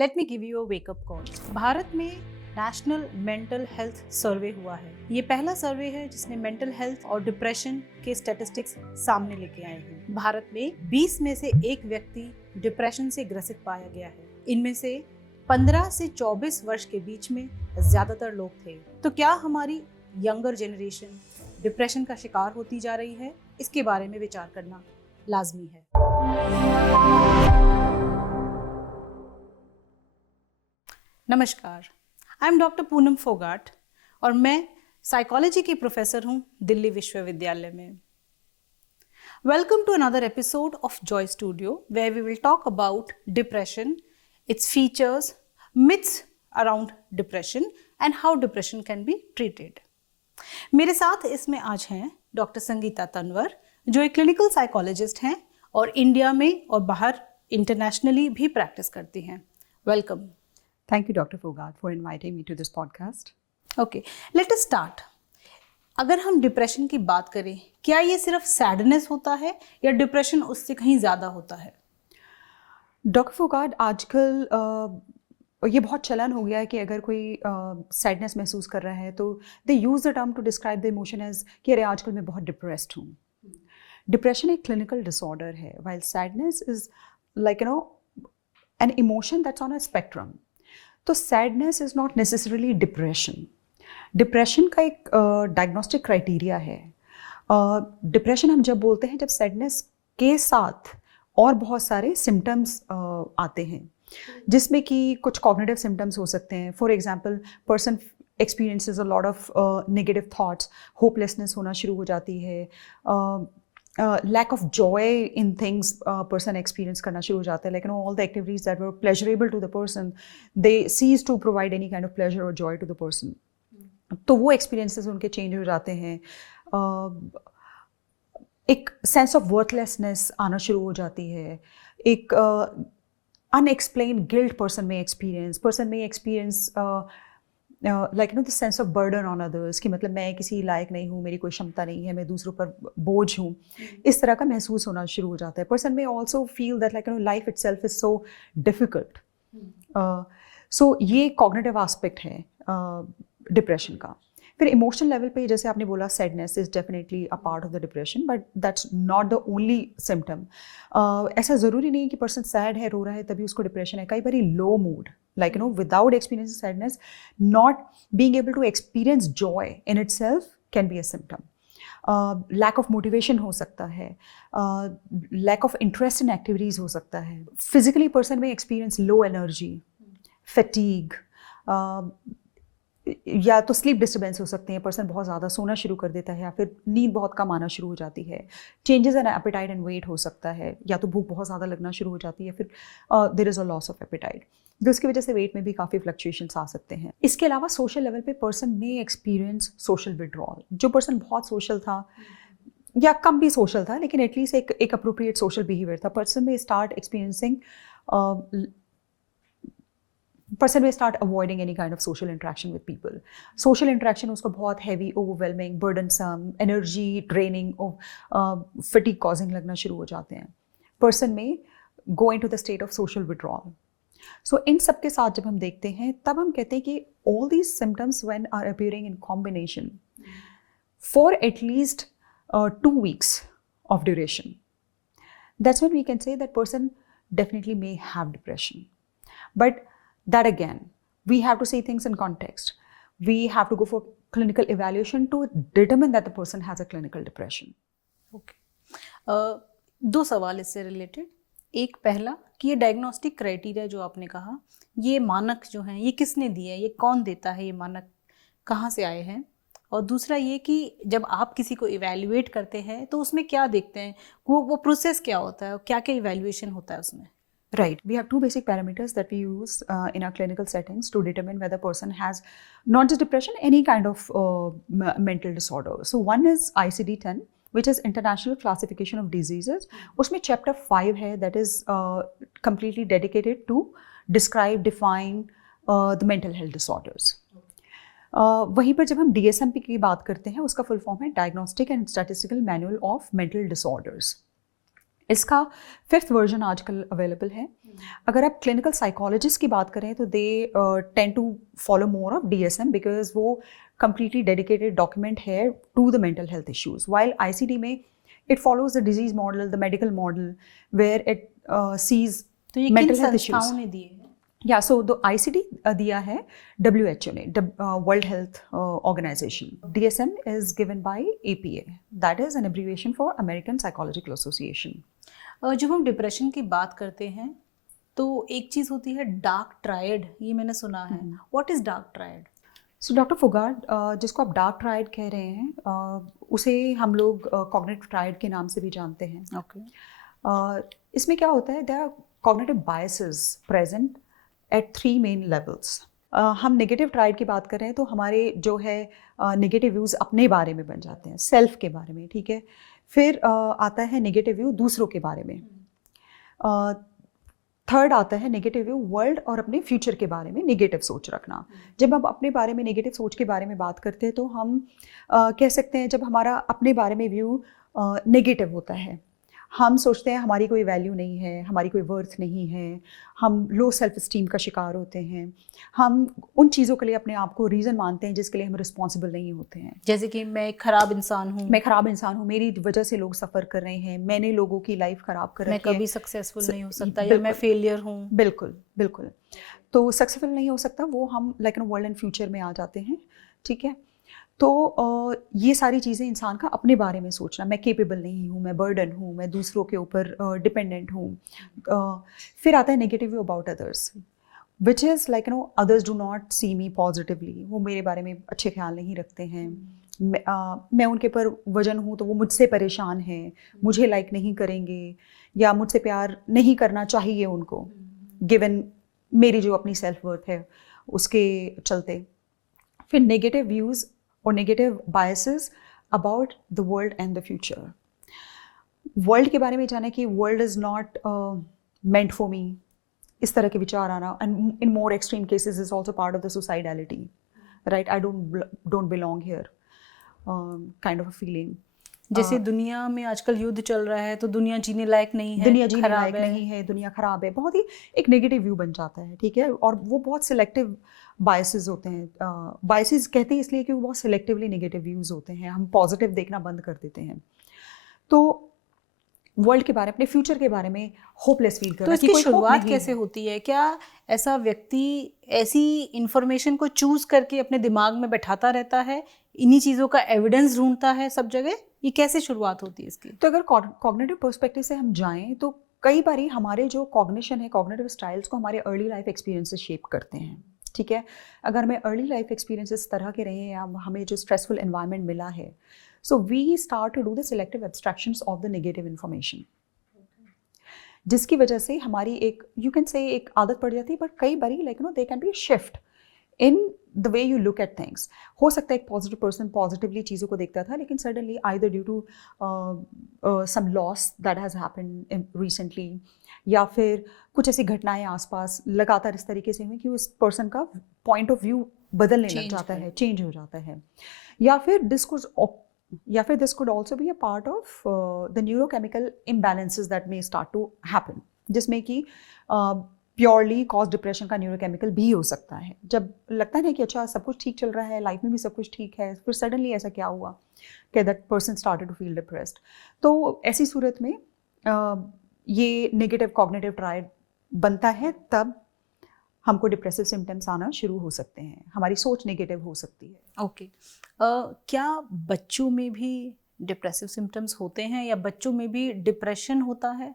Let me give you a wake up call. Bharat में national mental health survey हुआ है। ये पहला सर्वे है जिसने मेंटल हेल्थ और डिप्रेशन के स्टैटिस्टिक्स सामने लेके आए हैं। भारत में 20 में से एक व्यक्ति डिप्रेशन से ग्रसित पाया गया है। इनमें से 15 से 24 वर्ष के बीच में ज्यादातर लोग थे। तो क्या हमारी यंगर जनरेशन डिप्रेशन का शिकार होती जा रही है? इसके बारे में विचार करना लाजमी है। नमस्कार, I am doctor Poonam Phogat और मैं साइकोलॉजी की प्रोफेसर हूँ दिल्ली विश्वविद्यालय में। Welcome to another episode of Joy studio where we will talk about depression, its features, myths around depression and how depression can be treated. मेरे साथ इसमें आज हैं डॉक्टर संगीता तनवर, जो एक क्लिनिकल साइकोलॉजिस्ट हैं और इंडिया में और बाहर इंटरनेशनली भी प्रैक्टिस करती हैं। Welcome. Thank you, Dr. Fogart, for inviting me to this podcast. Okay, let us start. अगर हम डिप्रेशन की बात करें, क्या ये सिर्फ सैडनेस होता है या डिप्रेशन उससे कहीं ज़्यादा होता है? डॉक्टर फोगाट, आजकल ये बहुत चलन हो गया है कि अगर कोई सैडनेस महसूस कर रहा है तो they use the term to describe the emotion as कि अरे आजकल मैं बहुत डिप्रेस्ड हूँ। डिप्रेशन एक क्लिनिकल डिसऑर्डर है, while sadness is like an emotion that's on a spectrum. तो sadness is not necessarily depression. Depression का एक डायग्नोस्टिक क्राइटेरिया है। डिप्रेशन हम जब बोलते हैं जब सैडनेस के साथ और बहुत सारे सिम्टम्स आते हैं, जिसमें कि कुछ कॉग्निटिव सिम्टम्स हो सकते हैं। For example, person experiences a lot of negative thoughts, hopelessness होना शुरू हो जाती है, lack of joy in things person experience करना शुरू हो जाता है, like all the activities that were pleasurable to the person, they cease to provide any kind of pleasure or joy to the person. तो वो experiences उनके change हो जाते हैं। एक sense of worthlessness आना शुरू हो जाती है। एक unexplained guilt person may experience like the sense of burden on others, कि मतलब मैं किसी लायक नहीं हूँ, मेरी कोई क्षमता नहीं है, मैं दूसरों पर बोझ हूँ। इस तरह का महसूस होना शुरू हो जाता है। पर्सन में also feel that like life itself is so difficult. So ये कॉग्निटिव एस्पेक्ट है डिप्रेशन का। फिर इमोशनल लेवल पे जैसे आपने बोला, sadness is definitely a part of the depression, but that's not the only symptom. ऐसा ज़रूरी नहीं कि पर्सन सैड है, रो रहा है, तभी उसको डिप्रेशन है। कई बारी लो mood, like without experiencing sadness, not being able to experience joy in itself can be a symptom. Lack of motivation हो सकता है, lack of interest in activities हो सकता है। Physically person may experience low energy, fatigue, या तो sleep disturbance हो सकते हैं, पर्सन बहुत ज़्यादा सोना शुरू कर देता है, या फिर नींद बहुत कम आना शुरू हो जाती है। Changes in appetite and weight हो सकता है, या तो भूख बहुत ज़्यादा लगना शुरू हो जाती है, फिर there is a loss of appetite, जिसकी वजह से वेट में भी काफ़ी फ्लक्चुएशंस आ सकते हैं। इसके अलावा सोशल लेवल पे पर्सन में एक्सपीरियंस सोशल विड्रॉल। जो पर्सन बहुत सोशल था या कम भी सोशल था, लेकिन एटलीस्ट एक अप्रोप्रिएट सोशल बिहेवियर था, पर्सन में start experiencing person may start avoiding any kind of social interaction with people. Social interaction उसको बहुत heavy, overwhelming, burdensome, energy draining, fatigue causing लगना शुरू हो जाते हैं। Person may go into the state of social withdrawal. So इन सब के साथ जब हम देखते हैं, तब हम कहते हैं कि all these symptoms when are appearing in combination for at least 2 weeks of duration, that's when we can say that person definitely may have depression. But that again, we have to see things in context. We have to go for clinical evaluation to determine that the person has a clinical depression. Okay. दो सवाल इससे related. एक पहला कि ये diagnostic criteria जो आपने कहा, ये मानक जो हैं, ये किसने दिए हैं, ये कौन देता है, ये मानक कहाँ से आए हैं? और दूसरा ये कि जब आप किसी को इवेल्युएट करते हैं तो उसमें क्या देखते हैं, वो प्रोसेस क्या होता है, क्या क्या इवेल्युएशन होता है उसमें? Right. We have two basic parameters that we use in our clinical settings to determine whether a person has not just depression, any kind of mental disorder. So one is ICD-10, which is International Classification of Diseases. उसमें chapter 5 है that is completely dedicated to describe, define the mental health disorders. वहीं पर जब हम DSM की बात करते हैं, उसका फुल फॉर्म है Diagnostic and Statistical Manual of Mental Disorders. इसका 5th वर्जन आजकल अवेलेबल है। अगर आप क्लिनिकल साइकोलॉजिस्ट की बात करें तो they tend to follow more of DSM because वो completely dedicated document है to the mental health issues. While ICD में it follows the disease model, the medical model, where it sees तो ये किन mental health issues. संस्थाओं ने दिए हैं? Yeah, so the ICD दिया है WHO ने, World Health Organization. DSM is given by APA. That is an abbreviation for American Psychological Association. जब हम डिप्रेशन की बात करते हैं तो एक चीज़ होती है डार्क ट्रायड, ये मैंने सुना है। What is dark triad? So doctor Phogat, जिसको आप डार्क ट्रायड कह रहे हैं, उसे हम लोग कॉग्निटिव ट्रायड के नाम से भी जानते हैं। ओके। इसमें क्या होता है, there are cognitive biases present at 3 main levels. हम नेगेटिव ट्रायड की बात करें तो हमारे जो है नेगेटिव व्यूज़ अपने बारे में बन जाते हैं, सेल्फ के बारे में, ठीक है। फिर आता है नेगेटिव व्यू दूसरों के बारे में। थर्ड आता है नेगेटिव व्यू वर्ल्ड और अपने फ्यूचर के बारे में नेगेटिव सोच रखना। जब हम अपने बारे में नेगेटिव सोच के बारे में बात करते हैं तो हम कह सकते हैं, जब हमारा अपने बारे में व्यू नेगेटिव होता है, हम सोचते हैं हमारी कोई वैल्यू नहीं है, हमारी कोई वर्थ नहीं है, हम लो सेल्फ स्टीम का शिकार होते हैं, हम उन चीज़ों के लिए अपने आप को रीज़न मानते हैं जिसके लिए हम रिस्पॉन्सिबल नहीं होते हैं। जैसे कि मैं एक खराब इंसान हूँ, मैं खराब इंसान हूँ, मेरी वजह से लोग सफ़र कर रहे हैं, मैंने लोगों की लाइफ ख़राब कर रखी है, मैं कभी सक्सेसफुल नहीं हो सकता, या मैं फेलियर हूँ। बिल्कुल बिल्कुल। तो सक्सेसफुल नहीं हो सकता, वो हम लाइक वर्ल्ड एंड फ्यूचर में आ जाते हैं, ठीक है। तो ये सारी चीज़ें इंसान का अपने बारे में सोचना, मैं केपेबल नहीं हूँ, मैं बर्डन हूँ, मैं दूसरों के ऊपर डिपेंडेंट हूँ। फिर आता है negative view about others, which is like others do not see me positively. वो मेरे बारे में अच्छे ख्याल नहीं रखते हैं, मैं उनके पर वजन हूँ तो वो मुझसे परेशान हैं, मुझे लाइक नहीं करेंगे, या मुझसे प्यार नहीं करना चाहिए उनको, गिवन मेरी जो अपनी सेल्फ वर्थ है उसके चलते। फिर नेगेटिव व्यूज़ और negative biases about the world and the future. World के बारे में जाने कि world is not meant for me, इस तरह के विचार आना। And in more extreme cases is also part of the suicidality, right, I don't belong here kind of a feeling. जैसे दुनिया में आजकल युद्ध चल रहा है तो दुनिया जीने लायक नहीं है, दुनिया जीने लायक नहीं है, दुनिया खराब है, बहुत ही एक नेगेटिव व्यू बन जाता है, ठीक है। और वो बहुत सिलेक्टिव बायसेस होते हैं। बायसेस कहते हैं इसलिए कि वो बहुत सिलेक्टिवली नेगेटिव व्यूज़ होते हैं, हम पॉजिटिव देखना बंद कर देते हैं। तो वर्ल्ड के बारे में, अपने फ्यूचर के बारे में होपलेस फील करना। तो इसकी शुरुआत कैसे होती है? क्या ऐसा व्यक्ति ऐसी इंफॉर्मेशन को चूज करके अपने दिमाग में बैठाता रहता है, इन्हीं चीज़ों का एविडेंस ढूंढता है सब जगह? ये कैसे शुरुआत होती है इसकी? तो अगर कॉग्निटिव पर्सपेक्टिव से हम जाएं तो कई बारी हमारे जो कॉग्निशन है, कॉग्निटिव स्टाइल्स को हमारे अर्ली लाइफ एक्सपीरियंसेस शेप करते हैं, ठीक है। अगर हमें अर्ली लाइफ एक्सपीरियंसेस तरह के रहे हैं या हमें जो स्ट्रेसफुल एनवायरनमेंट मिला है, so we start to do the selective abstractions of the negative information, जिसकी वजह से हमारी एक you can say एक आदत पड़ जाती है। बट कई बारी there can be a shift in the way you look at things. हो सकता है एक पॉजिटिव पर्सन पॉजिटिवली चीज़ों को देखता था, लेकिन suddenly either due to some loss that has happened recently, या फिर कुछ ऐसी घटनाएं आसपास लगातार इस तरीके से हुई कि उस पर्सन का पॉइंट ऑफ व्यू बदलने लग जाता है, चेंज हो जाता है। या फिर this could also be a part of the neurochemical imbalances that may start to happen, जिसमें कि प्योरली कॉज डिप्रेशन का न्यूरोकेमिकल भी हो सकता है। जब लगता है ना कि अच्छा सब कुछ ठीक चल रहा है, लाइफ में भी सब कुछ ठीक है, फिर सडनली ऐसा क्या हुआ कि that person started to feel depressed. तो ऐसी सूरत में ये नेगेटिव कॉग्निटिव ट्रायड बनता है, तब हमको डिप्रेसिव सिम्टम्स आना शुरू हो सकते हैं, हमारी सोच नेगेटिव हो सकती है। ओके। क्या बच्चों में भी डिप्रेसिव सिम्टम्स होते हैं या बच्चों में भी डिप्रेशन होता है?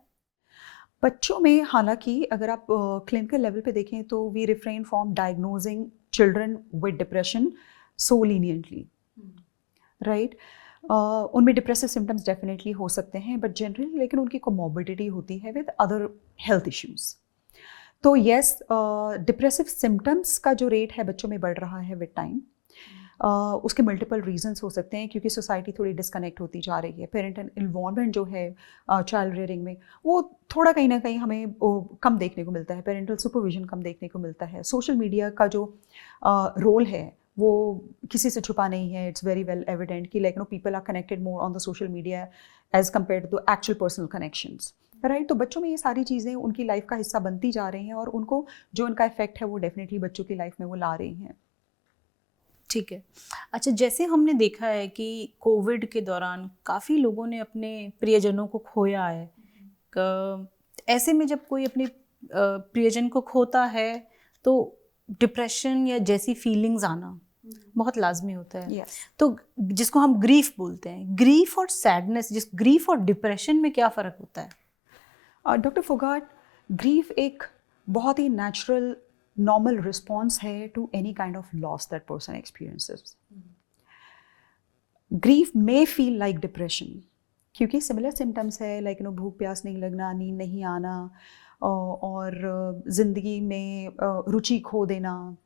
बच्चों में हालांकि अगर आप क्लिनिकल लेवल पे देखें तो we refrain from diagnosing children with depression so leniently, right. उनमें डिप्रेसिव सिम्टम्स डेफिनेटली हो सकते हैं, बट जनरली लेकिन उनकी कोमोर्बिडिटी होती है विद अदर हेल्थ इश्यूज़। तो येस, डिप्रेसिव सिम्टम्स का जो रेट है बच्चों में बढ़ रहा है विद टाइम। उसके मल्टीपल रीजंस हो सकते हैं, क्योंकि सोसाइटी थोड़ी डिस्कनेक्ट होती जा रही है। पेरेंटल इन्वॉल्वमेंट जो है चाइल्ड रेयरिंग में, वो थोड़ा कहीं ना कहीं हमें कम देखने को मिलता है, पेरेंटल सुपरविजन कम देखने को मिलता है। सोशल मीडिया का जो रोल है वो किसी से छुपा नहीं है। इट्स वेरी वेल एविडेंट कि people are connected more on the social media as compared to the actual personal connections. Right. तो बच्चों में ये सारी चीज़ें उनकी लाइफ का हिस्सा बनती जा रही हैं और उनको जो उनका इफेक्ट है वो डेफिनेटली बच्चों की लाइफ में वो ला रही हैं। ठीक है। अच्छा, जैसे हमने देखा है कि कोविड के दौरान काफ़ी लोगों ने अपने प्रियजनों को खोया है। ऐसे में जब कोई अपने प्रियजन को खोता है तो डिप्रेशन या जैसी फीलिंग्स आना बहुत लाजमी होता है। Yes. तो जिसको हम ग्रीफ बोलते हैं, ग्रीफ और सैडनेस, ग्रीफ और डिप्रेशन में क्या फ़र्क होता है? डॉक्टर फोगाट, ग्रीफ एक बहुत ही नेचुरल नॉर्मल रिस्पॉन्स है to any kind of loss that person experiences. Grief may feel like depression क्योंकि सिमिलर सिम्टम्स है, लाइक भूख प्यास नहीं लगना, नींद नहीं आना, और ज़िंदगी में रुचि खो देना,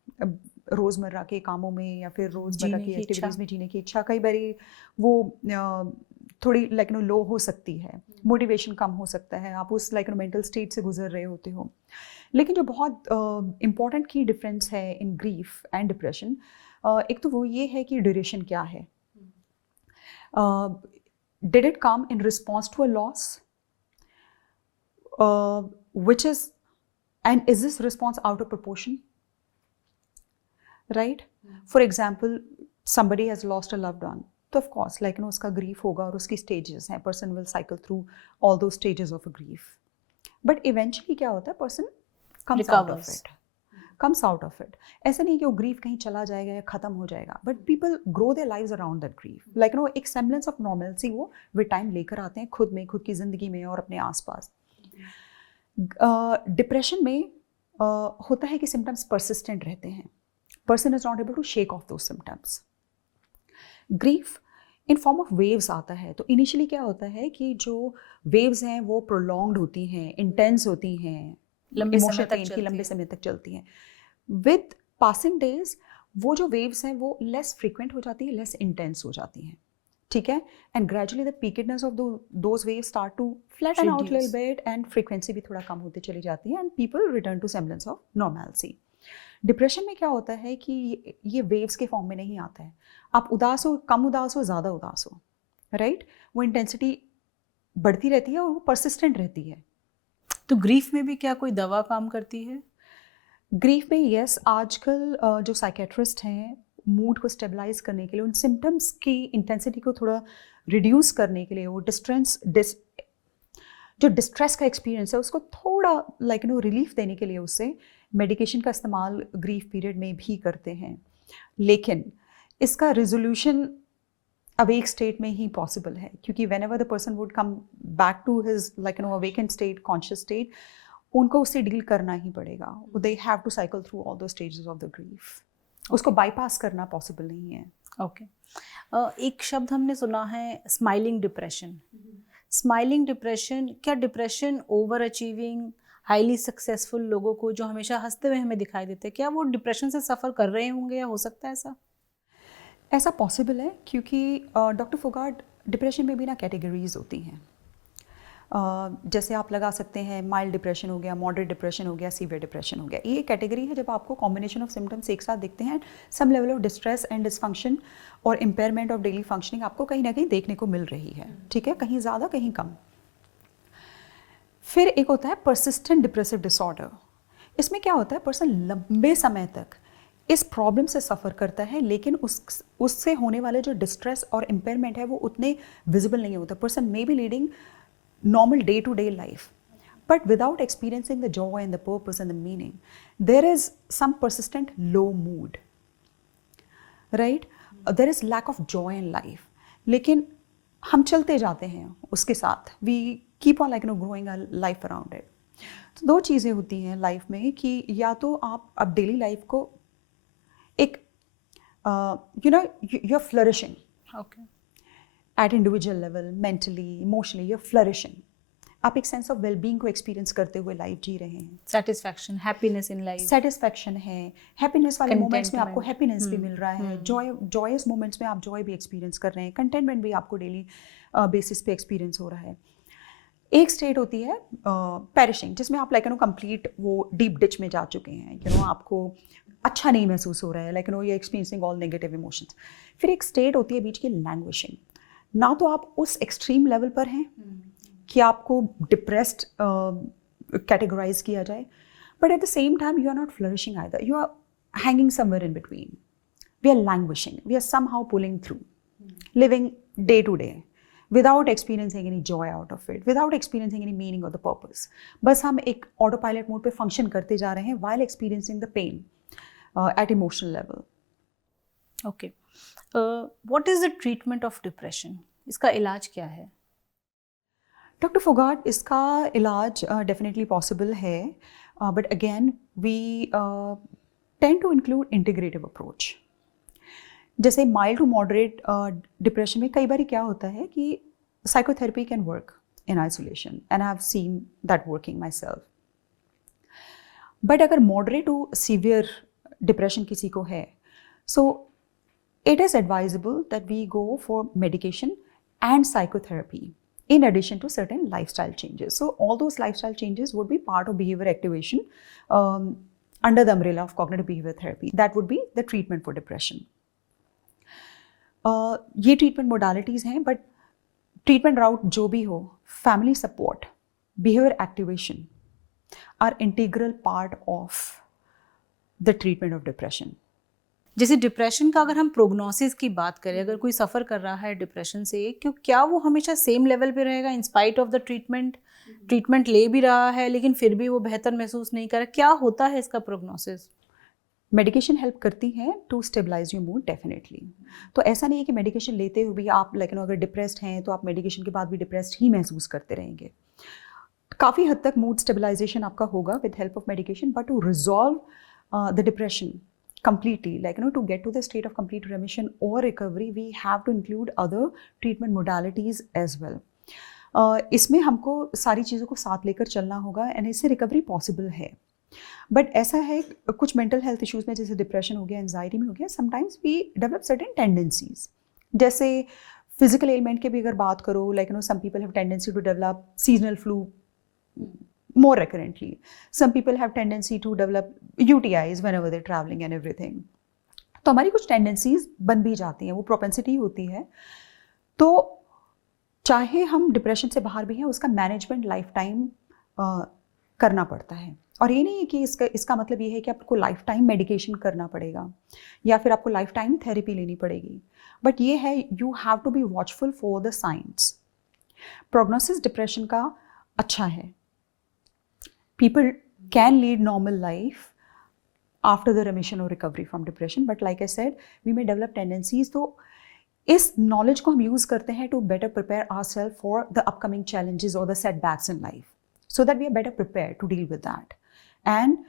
रोज़मर्रा के कामों में या फिर रोज़मर्रा जीने की की एक्टिविटीज़ इच्छा। में जीने की इच्छा कई बारी वो थोड़ी लो हो सकती है, मोटिवेशन कम हो सकता है, आप उस मेंटल स्टेट से गुजर रहे होते हो। लेकिन जो बहुत इम्पॉर्टेंट की डिफरेंस है इन ग्रीफ एंड डिप्रेशन, एक तो वो ये है कि ड्यूरेशन क्या है। Did it come in response to a loss? And is this response out of proportion? Right? For example, somebody has lost a loved one. तो of course, उसका grief होगा और उसकी stages हैं. Person will cycle through all those stages of a grief. But eventually क्या होता है? Person comes out of it. Comes out of it. ऐसा नहीं कि वो ग्रीफ कहीं चला जाएगा या ख़त्म हो जाएगा, but people grow their lives around that grief. एक सेम्बलेंस ऑफ नॉर्मलसी वो विद टाइम लेकर आते हैं खुद में, खुद की ज़िंदगी में और अपने आसपास। डिप्रेशन में होता है कि सिम्टम्स परसिस्टेंट रहते हैं, person is not able to shake off those symptoms. Grief in form of waves आता है। तो इनिशियली क्या होता है कि जो वेव्स हैं वो प्रोलॉन्ग्ड होती हैं, इंटेंस होती हैं, लंबे समय तक चलती हैं। विद पासिंग डेज वो जो वेव्स हैं वो लेस फ्रीक्वेंट हो जाती हैं, लेस इंटेंस हो जाती हैं, ठीक है। And gradually the peakedness of those waves start to flatten out little bit and frequency भी थोड़ा कम होती चली जाती है and people return to semblance of normality. Depression में क्या होता है कि ये वेव्स के फॉर्म में नहीं आता है। आप उदास हो, कम उदास हो, ज़्यादा उदास हो, राइट, वो इंटेंसिटी बढ़ती रहती है और वो परसिस्टेंट रहती है। तो ग्रीफ में भी क्या कोई दवा काम करती है? ग्रीफ में यस, आजकल जो साइकेट्रिस्ट हैं मूड को स्टेबलाइज करने के लिए, उन सिम्टम्स की इंटेंसिटी को थोड़ा रिड्यूस करने के लिए, वो जो डिस्ट्रेस का एक्सपीरियंस है उसको थोड़ा रिलीफ देने के लिए उससे मेडिकेशन का इस्तेमाल ग्रीफ पीरियड में भी करते हैं। लेकिन इसका रिजोल्यूशन अब एक स्टेट में ही पॉसिबल है, क्योंकि whenever the person would come back to his awakened state, conscious state, उनको उससे डील करना ही पड़ेगा। They have to cycle through all the stages of the grief. उसको बाईपास करना पॉसिबल नहीं है। ओके। एक शब्द हमने सुना है, स्माइलिंग डिप्रेशन। स्माइलिंग डिप्रेशन, क्या depression over achieving highly successful लोगों को जो हमेशा हंसते हुए हमें दिखाई देते हैं, क्या वो डिप्रेशन से सफ़र कर रहे होंगे या हो सकता है ऐसा पॉसिबल है, क्योंकि डॉक्टर फोगाट डिप्रेशन में भी ना कैटेगरीज होती हैं। जैसे आप लगा सकते हैं माइल्ड डिप्रेशन हो गया, मॉडरेट डिप्रेशन हो गया, सीवियर डिप्रेशन हो गया। ये कैटेगरी है जब आपको कॉम्बिनेशन ऑफ सिम्टम्स एक साथ दिखते हैं, some level of distress and dysfunction और इम्पेयरमेंट ऑफ डेली फंक्शनिंग आपको कहीं ना कहीं देखने को मिल रही है, ठीक है, कहीं ज़्यादा कहीं कम। फिर एक होता है परसिस्टेंट डिप्रेसिव डिसऑर्डर। इसमें क्या होता है, पर्सन लंबे समय तक इस प्रॉब्लम से सफ़र करता है, लेकिन उससे होने वाले जो डिस्ट्रेस और इम्पेयरमेंट है वो उतने विजिबल नहीं होता। Person may be leading normal day-to-day life, but without experiencing the joy and the purpose and the meaning, there is some persistent low mood, right? There is lack of joy in life. लेकिन हम चलते जाते हैं उसके साथ, we keep on growing our life around it. तो दो चीज़ें होती हैं लाइफ में कि या तो आप अब डेली लाइफ को एक you're flourishing. Okay. Eight individual level, mentally, emotionally you're flourishing. आप एक सेंस ऑफ वेलबींग को एक्सपीरियंस करते हुए लाइफ जी रहे हैं। Satisfaction, happiness in life, satisfaction है, हैप्पीनेस वाले मोमेंट्स में आपको हैप्पीनेस भी मिल रहा है, जॉयस मोमेंट्स में आप जॉय भी एक्सपीरियंस कर रहे हैं, कंटेंटमेंट भी आपको डेली बेसिस पे एक्सपीरियंस हो रहा है। एक स्टेट होती है पेरिशिंग, जिसमें आप कंप्लीट वो डीप डिच में जा चुके हैं, आपको अच्छा नहीं महसूस हो रहा है, ये एक्सपीरियंसिंग ऑल नेगेटिव इमोशंस। फिर एक स्टेट होती है बीच की लैंग्वेजिंग, ना तो आप उस एक्सट्रीम लेवल पर हैं कि आपको डिप्रेस्ड कैटेगराइज किया जाए, but at the same time you are not flourishing either, you are hanging somewhere in between. We are languishing, we are somehow pulling through, living day to day without experiencing any joy out of it, without experiencing any meaning or the purpose. बस हम एक auto pilot mode पे function करते जा रहे हैं while experiencing the pain at emotional level. Okay. What is the treatment of depression? इसका इलाज क्या है? डॉक्टर फोगाट, इसका इलाज डेफिनेटली पॉसिबल है, but again we tend to include integrative approach. जैसे माइल्ड टू मॉडरेट डिप्रेशन में कई बार क्या होता है कि psychotherapy can work in isolation, and I have seen that working myself. But अगर मॉडरेट टू सीवियर डिप्रेशन किसी को है, so it is advisable that we go for medication and psychotherapy in addition to certain lifestyle changes. So all those lifestyle changes would be part of behavior activation under the umbrella of cognitive behavior therapy. That would be the treatment for depression. ये treatment modalities हैं, but treatment route जो भी हो, family support, behavior activation are integral part of the treatment of depression. जैसे depression का अगर हम prognosis की बात करें, अगर कोई सफ़र कर रहा है डिप्रेशन से, क्यों क्या वो हमेशा सेम लेवल पे रहेगा in spite of the treatment ले भी रहा है लेकिन फिर भी वो बेहतर महसूस नहीं कर रहा? क्या होता है इसका प्रोग्नोसिस? मेडिकेशन हेल्प करती है to stabilise your mood definitely. तो ऐसा नहीं है कि मेडिकेशन लेते हुए भी आप अगर डिप्रेस्ड हैं तो आप मेडिकेशन के बाद भी डिप्रेस्ड ही महसूस करते रहेंगे. काफ़ी हद तक मूड स्टेबलाइजेशन आपका होगा with help of medication, but to resolve the depression completely, to get to the state of complete remission or recovery, we have to include other treatment modalities as well. इसमें हमको सारी चीज़ों को साथ लेकर चलना होगा, एंड इससे रिकवरी पॉसिबल है. बट ऐसा है कुछ मेंटल हेल्थ इश्यूज़ में, जैसे डिप्रेशन हो गया, एंजाइटी में हो गया, sometimes we develop certain tendencies. जैसे फिजिकल एलिमेंट की भी अगर बात करो, some people have tendency to develop seasonal flu more recurrently. Some people have tendency to develop UTIs whenever they're traveling and everything. तो हमारी कुछ tendencies बन भी जाती हैं, वो propensity होती है. तो चाहे हम डिप्रेशन से बाहर भी हैं, उसका मैनेजमेंट लाइफ टाइम करना पड़ता है. और ये नहीं है कि इसका मतलब ये है कि आपको लाइफ टाइम मेडिकेशन करना पड़ेगा या फिर आपको लाइफ टाइम थेरेपी लेनी पड़ेगी. बट ये है, you have to be watchful for the signs. Prognosis depression का अच्छा है. People can lead normal life after the remission or recovery from depression, but like I said, we may develop tendencies. तो इस knowledge को हम use करते हैं to better prepare ourselves for the upcoming challenges or the setbacks in life, so that we are better prepared to deal with that and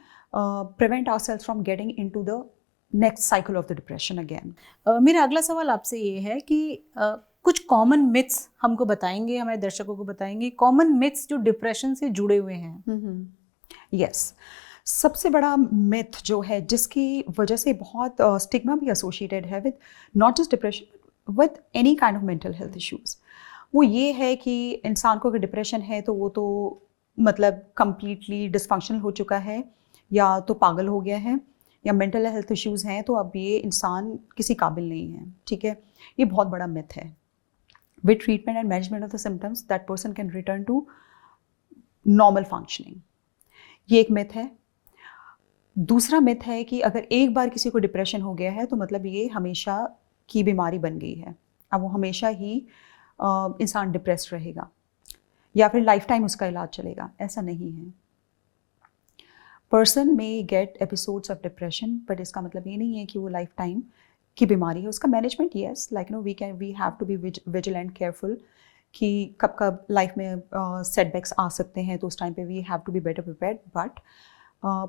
prevent ourselves from getting into the next cycle of the depression again. मेरा अगला सवाल आपसे ये है कि कुछ common myths हमको बताएंगे, हमारे दर्शकों को बताएंगे, कॉमन मिथ्स जो डिप्रेशन से जुड़े हुए हैं. यस, सबसे बड़ा मिथ जो है जिसकी वजह से बहुत स्टिग्मा भी एसोसिएटेड है with not just depression, with any kind of mental health issues, वो ये है कि इंसान को अगर डिप्रेशन है तो वो तो मतलब कंप्लीटली डिसफंक्शनल हो चुका है, या तो पागल हो गया है, या मेंटल हेल्थ इश्यूज हैं तो अब ये इंसान किसी काबिल नहीं है. ठीक है, ये बहुत बड़ा मिथ है. With treatment and management of the symptoms that person can return to normal functioning. ये एक मिथ है. दूसरा मिथ है कि अगर एक बार किसी को डिप्रेशन हो गया है तो मतलब ये हमेशा की बीमारी बन गई है, अब वो हमेशा ही इंसान डिप्रेस्ड रहेगा या फिर लाइफ टाइम उसका इलाज चलेगा. ऐसा नहीं है. Person may get episodes of depression, but इसका मतलब ये नहीं है कि वो लाइफ टाइम की बीमारी है. उसका management yes, we have to be vigilant, careful कि कब कब लाइफ में सेटबैक्स आ सकते हैं, तो उस टाइम पे we have to be better prepared. But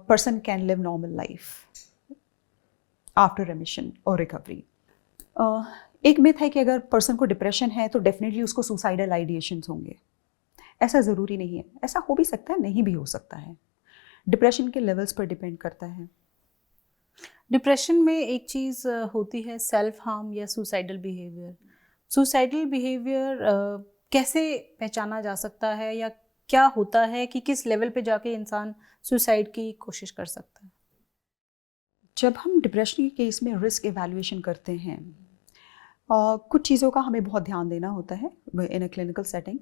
person can live normal life after remission और रिकवरी. एक मिथ है कि अगर पर्सन को डिप्रेशन है तो डेफिनेटली उसको सुसाइडल आइडिएशंस होंगे. ऐसा ज़रूरी नहीं है. ऐसा हो भी सकता है, नहीं भी हो सकता है. डिप्रेशन के लेवल्स पर डिपेंड करता है. डिप्रेशन में एक चीज़ होती है सेल्फ हार्म या सुसाइडल बिहेवियर. सुसाइडल बिहेवियर कैसे पहचाना जा सकता है, या क्या होता है कि किस लेवल पे जाके इंसान सुसाइड की कोशिश कर सकता है? जब हम डिप्रेशन के केस में रिस्क एवैल्यूएशन करते हैं, कुछ चीज़ों का हमें बहुत ध्यान देना होता है इन अ क्लिनिकल सेटिंग.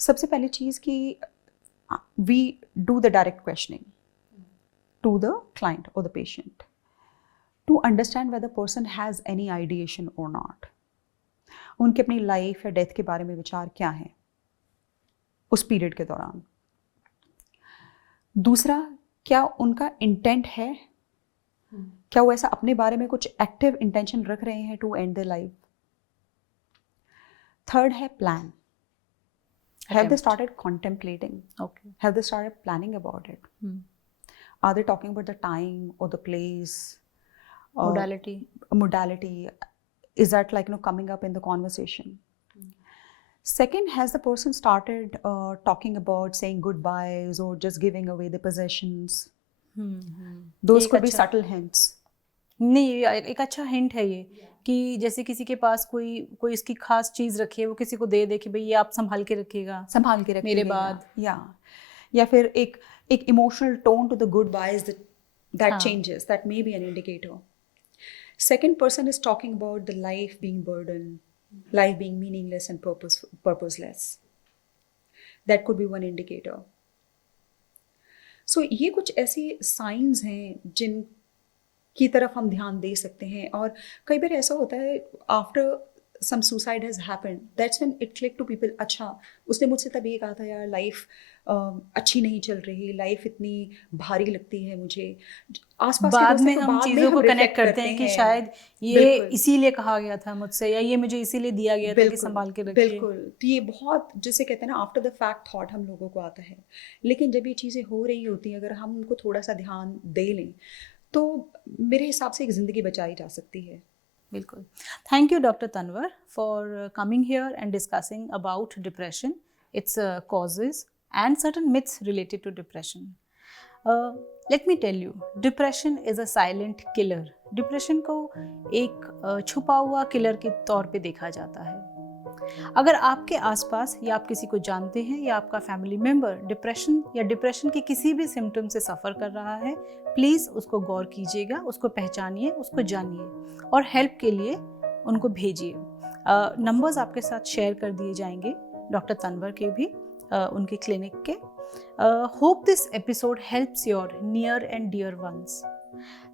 सबसे पहली चीज़ कि we do the direct questioning to the client और the patient to understand whether person has any ideation और नॉट. उनकी अपनी लाइफ या डेथ के बारे में विचार क्या है उस पीरियड के दौरान. दूसरा, क्या उनका इंटेंट है, क्या वो ऐसा अपने बारे में कुछ एक्टिव इंटेंशन रख रहे हैं to end the life. Third है plan. Have they started contemplating? Okay. Have they started planning about it? Are they talking about the time or the place? Modality. Modality. Is that like coming up in the conversation? Second, has the person started talking about saying goodbyes or just giving away the possessions? Those could be subtle hints. नहीं, एक अच्छा hint है ये कि जैसे किसी के पास कोई इसकी खास चीज रखी है, वो किसी को दे कि भाई ये आप संभाल के रखिएगा मेरे बाद. या फिर एक emotional tone to the goodbyes that changes, that may be an indicator. Second person is talking about the life being burden, life being meaningless and purposeless. That could be one indicator. So ये कुछ ऐसे science हैं जिन की तरफ हम ध्यान दे सकते हैं. और कई बार ऐसा होता है after some suicide has happened, that's when it click to people. अच्छा, उसने मुझसे तब ये कहा था यार लाइफ अच्छी नहीं चल रही, लाइफ इतनी भारी लगती है मुझे. आसपास बाद में हम चीज़ों को कनेक्ट करते हैं कि शायद ये इसीलिए कहा गया था मुझसे, या ये मुझे इसीलिए दिया गया था कि संभाल के रखिए. बिल्कुल. तो ये बहुत, जिसे कहते हैं ना, आफ्टर द फैक्ट थॉट हम लोगों को आता है. लेकिन जब ये चीज़ें हो रही होती हैं, अगर हम उनको थोड़ा सा ध्यान दे लें तो मेरे हिसाब से एक ज़िंदगी बचाई जा सकती है. बिल्कुल. Thank you doctor Tanwar for coming here and discussing about depression, its causes and certain myths related to depression. Let me tell you, depression is a silent killer. Depression को एक छुपा हुआ किलर के तौर पे देखा जाता है. अगर आपके आसपास या आप किसी को जानते हैं या आपका फैमिली मेम्बर डिप्रेशन या डिप्रेशन के किसी भी सिम्टम से सफ़र कर रहा है, प्लीज़ उसको गौर कीजिएगा, उसको पहचानिए, उसको जानिए और हेल्प के लिए उनको भेजिए. नंबर्स आपके साथ शेयर कर दिए जाएंगे डॉक्टर तनवर के भी, उनके क्लिनिक के. Hope this episode helps your near and dear ones.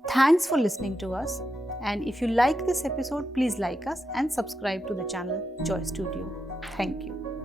Thanks for listening to us, and if you like this episode, please like us and subscribe to the channel Joy Studio. Thank you.